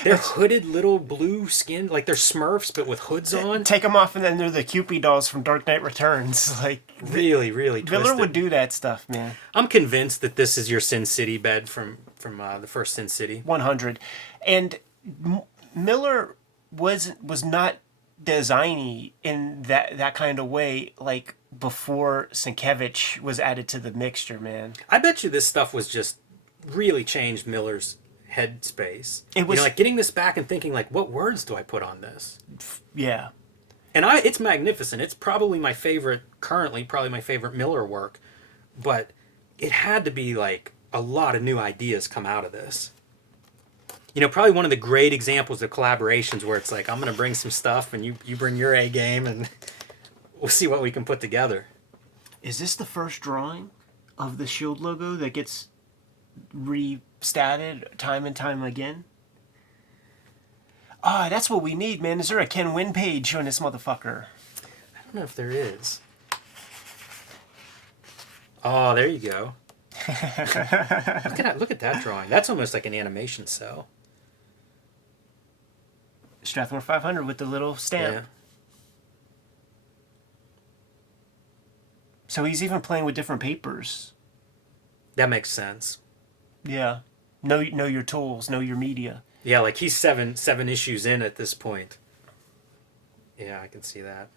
They're hooded little blue skin, like they're Smurfs, but with hoods on. Take them off, and then they're the Cupid dolls from Dark Knight Returns. Like Really, really twisted. Miller would do that stuff, man. I'm convinced that this is your Sin City bed from the first Sin City. 100, and Miller was not designy in that kind of way, like before Sienkiewicz was added to the mixture, man. I bet you this stuff was just really changed Miller's headspace. It was, like getting this back and thinking like, what words do I put on this? Yeah. And it's magnificent. It's probably my favorite currently, probably my favorite Miller work, but it had to be like a lot of new ideas come out of this. Probably one of the great examples of collaborations where it's like, I'm going to bring some stuff and you bring your A game and we'll see what we can put together. Is this the first drawing of the Shield logo that gets restatted time and time again? Ah, that's what we need, man. Is there a Ken Wynn page on this motherfucker? I don't know if there is. Oh, there you go. Look at that drawing. That's almost like an animation cell. Strathmore 500 with the little stamp. Yeah. So he's even playing with different papers. That makes sense. Yeah. Know your tools, know your media. Yeah, like he's seven issues in at this point. Yeah, I can see that.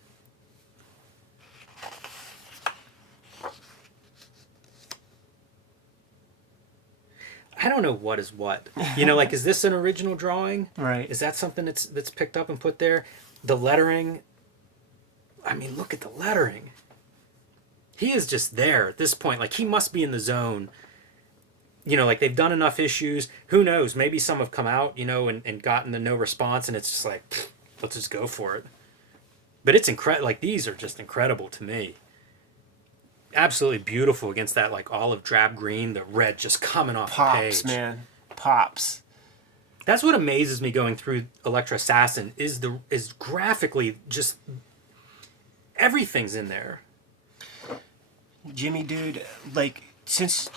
I don't know what is what. Like, is this an original drawing? Right. Is that something that's picked up and put there? The lettering. I mean, look at the lettering. He is just there at this point. Like, he must be in the zone. Like they've done enough issues. Who knows? Maybe some have come out, and gotten the no response, and it's just like, let's just go for it. But it's incredible. Like, these are just incredible to me. Absolutely beautiful against that, like, olive drab green, the red just coming off the page. Pops, man. Pops. That's what amazes me going through Elektra Assassin is graphically just everything's in there. Jimmy, dude, like, since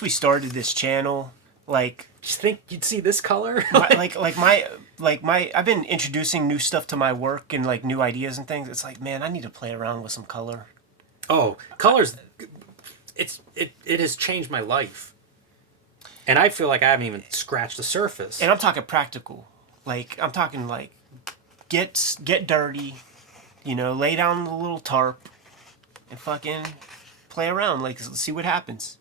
we started this channel, like, Just think you'd see this color? I've been introducing new stuff to my work and like new ideas and things. It's like, man, I need to play around with some color. Oh, colors! It has changed my life, and I feel like I haven't even scratched the surface. And I'm talking practical, like I'm talking like get dirty, lay down the little tarp, and fucking play around. Like, let's see what happens.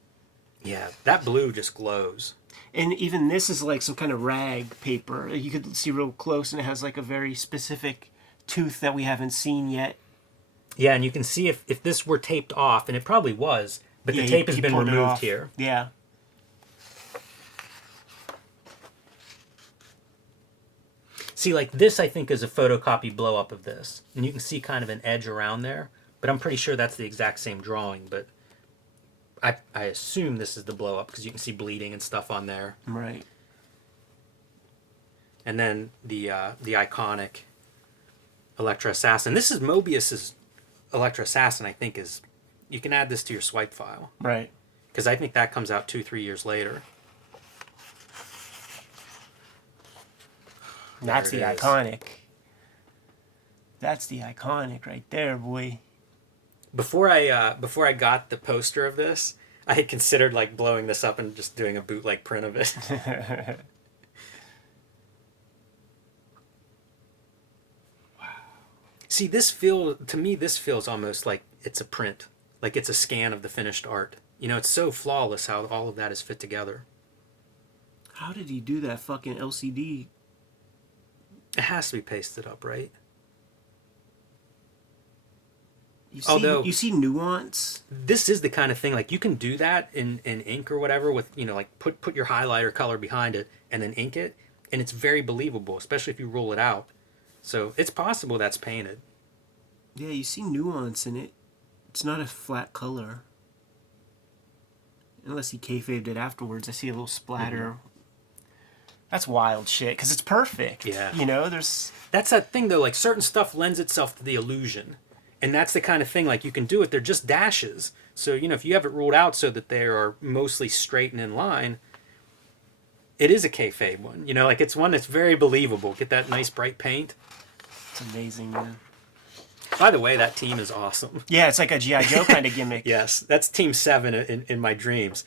Yeah, that blue just glows. And even this is like some kind of rag paper. You could see real close, and it has like a very specific tooth that we haven't seen yet. Yeah, and you can see if this were taped off, and it probably was, but the tape has been removed here. Yeah. See, like this, I think, is a photocopy blow-up of this. And you can see kind of an edge around there, but I'm pretty sure that's the exact same drawing, but I assume this is the blow-up because you can see bleeding and stuff on there. Right. And then the iconic Elektra Assassin. This is Mobius's Elektra Assassin, I think, is... You can add this to your swipe file. Right. Because I think that comes out 2-3 years later. That's the iconic. That's the iconic right there, boy. Before I got the poster of this, I had considered like blowing this up and just doing a bootleg print of it. Wow. See, this feels almost like it's a print, like it's a scan of the finished art. It's so flawless how all of that is fit together. How did he do that fucking LCD? It has to be pasted up, right? You see nuance. This is the kind of thing, like, you can do that in ink or whatever with, like, put your highlighter color behind it and then ink it, and it's very believable, especially if you roll it out. So it's possible that's painted. Yeah, you see nuance in it. It's not a flat color. Unless he kayfabed it afterwards. I see a little splatter. Mm-hmm. That's wild shit, because it's perfect. Yeah. That's that thing, though, like, certain stuff lends itself to the illusion. And that's the kind of thing, like, you can do it. They're just dashes. So, if you have it ruled out so that they are mostly straight and in line, It is a kayfabe one. You know, like it's one that's very believable. Get that nice bright paint. It's amazing, man. By the way, that team is awesome. Yeah, it's like a G.I. Joe kind of gimmick. Yes, that's Team 7 in my dreams.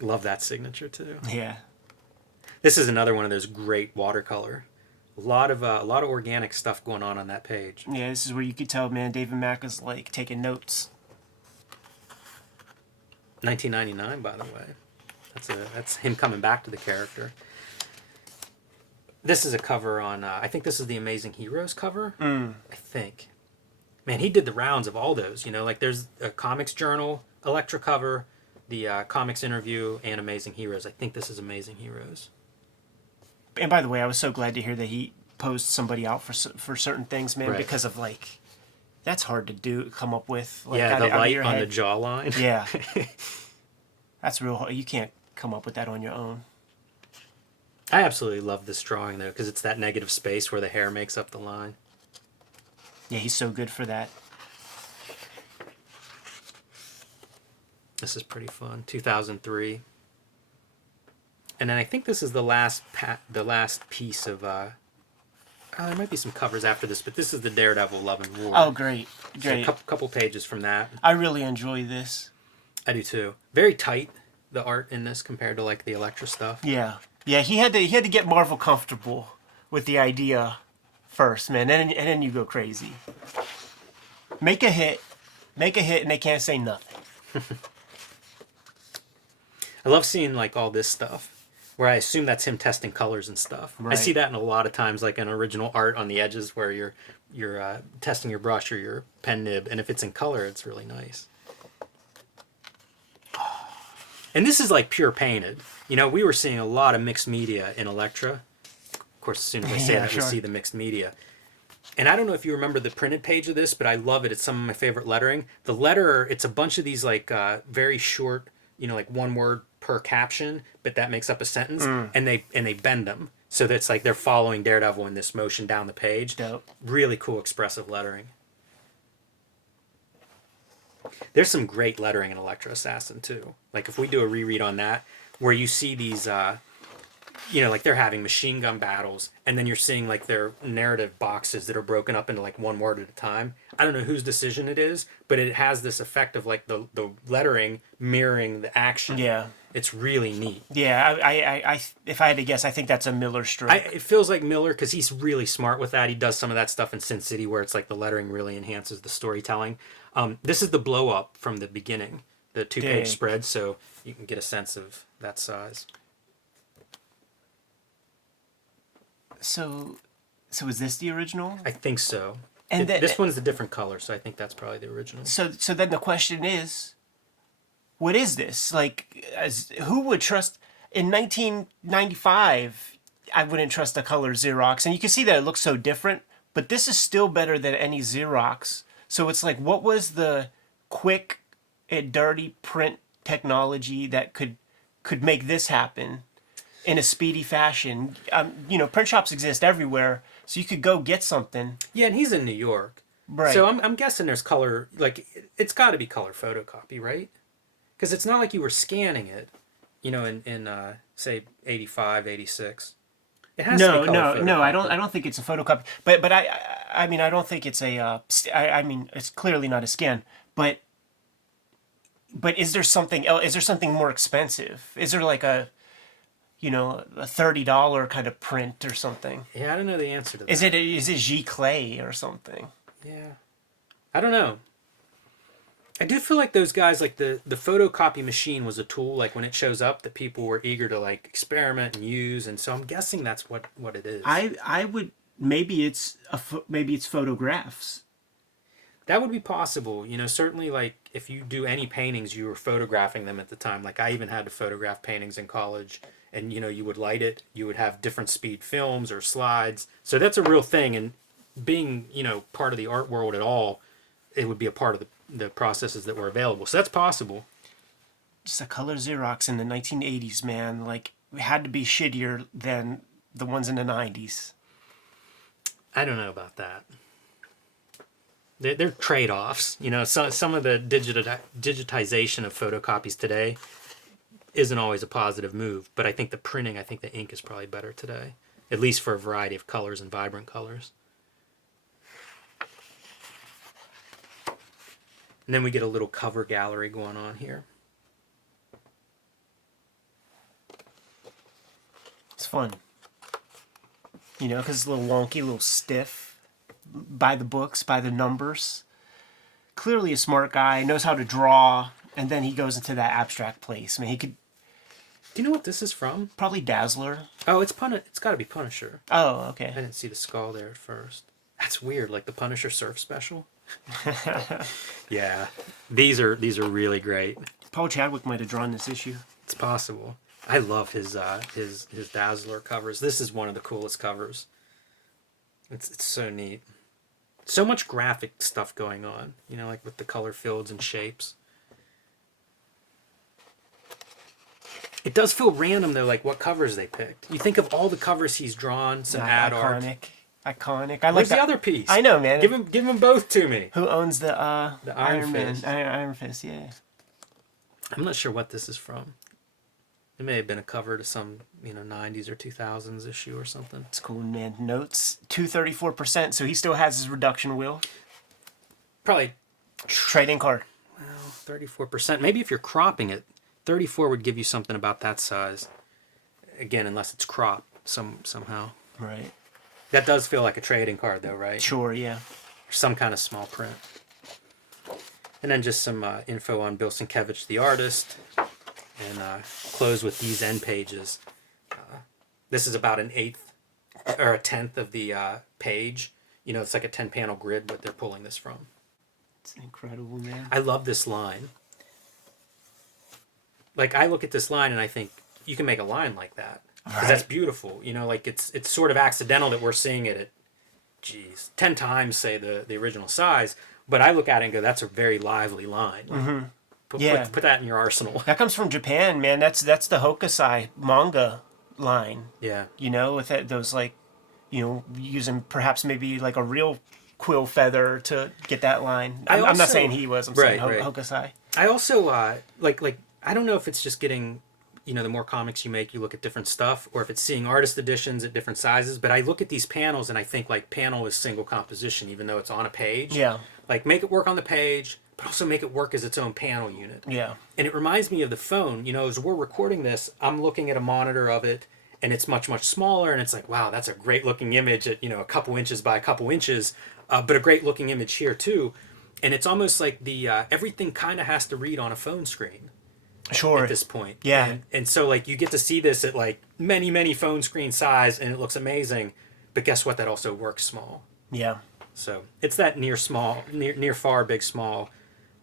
Love that signature too. Yeah. This is another one of those great watercolor. A lot of organic stuff going on that page. Yeah, this is where you could tell, man, David Mack is like taking notes. 1999, by the way. That's him coming back to the character. This is a cover on. I think this is the Amazing Heroes cover. I think. Man, he did the rounds of all those. You know, like there's a Comics Journal, Elektra cover, the Comics Interview, and Amazing Heroes. I think this is Amazing Heroes. And by the way, I was so glad to hear that he posed somebody out for certain things, man, Right. because of like, that's hard to come up with. Like, Yeah, out the of light your on the head. jawline. Yeah. That's real hard. You can't come up with that on your own. I absolutely love this drawing though, because it's that negative space where the hair makes up the line. Yeah, he's so good for that. This is pretty fun. 2003. And then I think this is the last piece of. There might be some covers after this, but this is the Daredevil Love and War. Oh, great. So Great. a couple pages from that. I really enjoy this. I do too. Very tight, the art in this compared to like the Elektra stuff. Yeah. Yeah, he had to get Marvel comfortable with the idea first, man. And then you go crazy. Make a hit, and they can't say nothing. I love seeing like all this stuff, where I assume that's him testing colors and stuff. I Right. see that in a lot of times, like in original art on the edges, where you're testing your brush or your pen nib, and if it's in color, it's really nice. And this is like pure painted. You know, we were seeing a lot of mixed media in Elektra. Of course, as soon as I say Yeah, that, sure. we see the mixed media. And I don't know if you remember the printed page of this, but I love it. It's some of my favorite lettering. The letter, it's a bunch of these like very short, you know, like one word per caption, but that makes up a sentence, and they bend them so that it's like they're following Daredevil in this motion down the page. Dope. Really cool, expressive lettering. There's some great lettering in Elektra Assassin too. Like if we do a reread on that, where you see these, you know, like they're having machine gun battles, and then you're seeing like their narrative boxes that are broken up into like one word at a time. I don't know whose decision it is, but it has this effect of like the lettering mirroring the action. Yeah. It's really neat. Yeah, I if I had to guess, I think that's a Miller stroke. It feels like Miller, because he's really smart with that. He does some of that stuff in Sin City where it's like the lettering really enhances the storytelling. This is the blow up from the beginning, the 2-page Dang. spread, so you can get a sense of that size. So is this the original? I think so. And This one's a different color, so I think that's probably the original. So then the question is, what is this? Like, who would trust in 1995? I wouldn't trust a color Xerox, and you can see that it looks so different. But this is still better than any Xerox. So it's like, what was the quick and dirty print technology that could make this happen in a speedy fashion? You know, print shops exist everywhere, so you could go get something. Yeah, and he's in New York. Right. So I'm guessing there's color, like, it's got to be color photocopy, right? Because it's not like you were scanning it, you know, in say, 85, 86. It has to be color photocopy. No. I don't think it's a photocopy. But I mean, I don't think it's a. I mean, it's clearly not a scan. But is there something else? Is there something more expensive? Is there like a, you know, a $30 kind of print or something? Yeah, I don't know the answer to that. Is it G clay or something? Yeah. I don't know. I do feel like those guys, like the photocopy machine was a tool, like when it shows up, that people were eager to like experiment and use, and so I'm guessing that's what it is. I would maybe it's photographs. That would be possible. You know, certainly like if you do any paintings, you were photographing them at the time. Like I even had to photograph paintings in college, and you know, you would light it, you would have different speed films or slides. So that's a real thing, and being, you know, part of the art world at all, it would be a part of the processes that were available. So that's possible. Just a color Xerox in the 1980s, man. Like, it had to be shittier than the ones in the 90s. I don't know about that. They're trade-offs. You know, some of the digitization of photocopies today, isn't always a positive move. But I think the printing, I think the ink is probably better today, at least for a variety of colors and vibrant colors. And then we get a little cover gallery going on here. It's fun. You know, because it's a little wonky, a little stiff. By the books, by the numbers. Clearly a smart guy, knows how to draw, and then he goes into that abstract place. I mean, he could... Do you know what this is from? Probably Dazzler. Oh, it's got to be Punisher. Oh, okay. I didn't see the skull there at first. That's weird, like the Punisher Surf Special. Yeah, these are really great. Paul Chadwick might have drawn this issue. It's possible. I love his Dazzler covers. This is one of the coolest covers. It's so neat. So much graphic stuff going on, you know, like with the color fields and shapes. It does feel random though, like what covers they picked. You think of all the covers he's drawn, some ad art. Iconic. I like Where's the other piece? I know, man. Give them both to me. Who owns the Iron Fist? Iron Fist, yeah. I'm not sure what this is from. It may have been a cover to some, 90s or 2000s issue or something. It's cool, man. Notes 234%, so he still has his reduction wheel. Probably trading card. Well, 34%. Maybe if you're cropping it, 34 would give you something about that size. Again, unless it's cropped somehow. Right. That does feel like a trading card, though, right? Sure, yeah. Or some kind of small print. And then just some info on Bill Sienkiewicz, the artist. And close with these end pages. This is about an eighth or a tenth of the page. It's like a 10-panel grid, what they're pulling this from. It's incredible, man. I love this line. Like, I look at this line and I think, you can make a line like that. Because that's beautiful. Like, it's sort of accidental that we're seeing it at, 10 times, say, the original size. But I look at it and go, that's a very lively line. Mm-hmm. Put that in your arsenal. That comes from Japan, man. That's the Hokusai manga line. Yeah. With those, like, using perhaps maybe like a real quill feather to get that line. I'm not saying he was. I'm saying Hokusai. I also, like, I don't know if it's just getting, the more comics you make, you look at different stuff, or if it's seeing artist editions at different sizes. But I look at these panels and I think, like, panel is single composition, even though it's on a page. Yeah. Like, make it work on the page, but also make it work as its own panel unit. Yeah. And it reminds me of the phone. As we're recording this, I'm looking at a monitor of it, and it's much, much smaller, and it's like, wow, that's a great-looking image at, a couple inches by a couple inches, but a great-looking image here, too. And it's almost like the everything kind of has to read on a phone screen. Sure. At this point. Yeah. And so, like, you get to see this at, like, many, many phone screen size, and it looks amazing, but guess what? That also works small. Yeah. So it's that near far, big, small.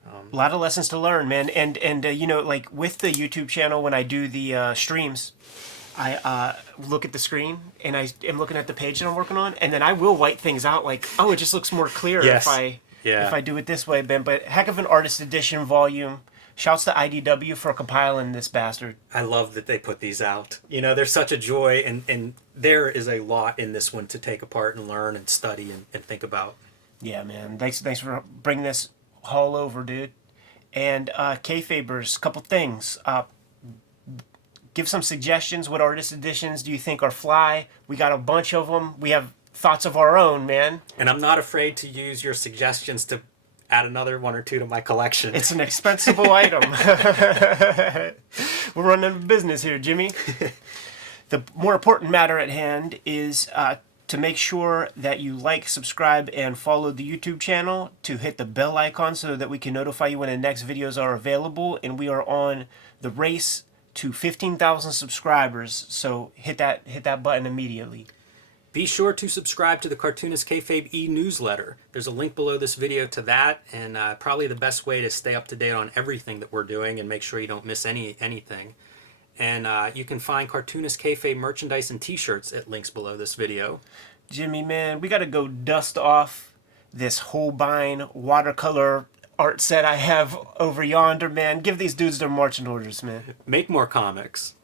A lot of lessons to learn, man. And like with the YouTube channel, when I do the streams, I look at the screen and I am looking at the page that I'm working on, and then I will white things out like, oh, it just looks more clear if I do it this way, Ben. But heck of an artist edition volume. Shouts to IDW for compiling this bastard. I love that they put these out. They're such a joy, and there is a lot in this one to take apart and learn and study and think about. Yeah, man. Thanks for bringing this haul over, dude. And Kayfabers, couple things. Give some suggestions. What artist editions do you think are fly? We got a bunch of them. We have thoughts of our own, man. And I'm not afraid to use your suggestions to add another one or two to my collection. It's an expensible item. We're running a business here, Jimmy. The more important matter at hand is to make sure that you like, subscribe, and follow the YouTube channel, to hit the bell icon so that we can notify you when the next videos are available. And we are on the race to 15,000 subscribers, so hit that button immediately. Be sure to subscribe to the Cartoonist Kayfabe e-newsletter. There's a link below this video to that, and probably the best way to stay up to date on everything that we're doing and make sure you don't miss anything. And you can find Cartoonist Kayfabe merchandise and t-shirts at links below this video. Jimmy, man, we got to go dust off this Holbein watercolor art set I have over yonder, man. Give these dudes their marching orders, man. Make more comics.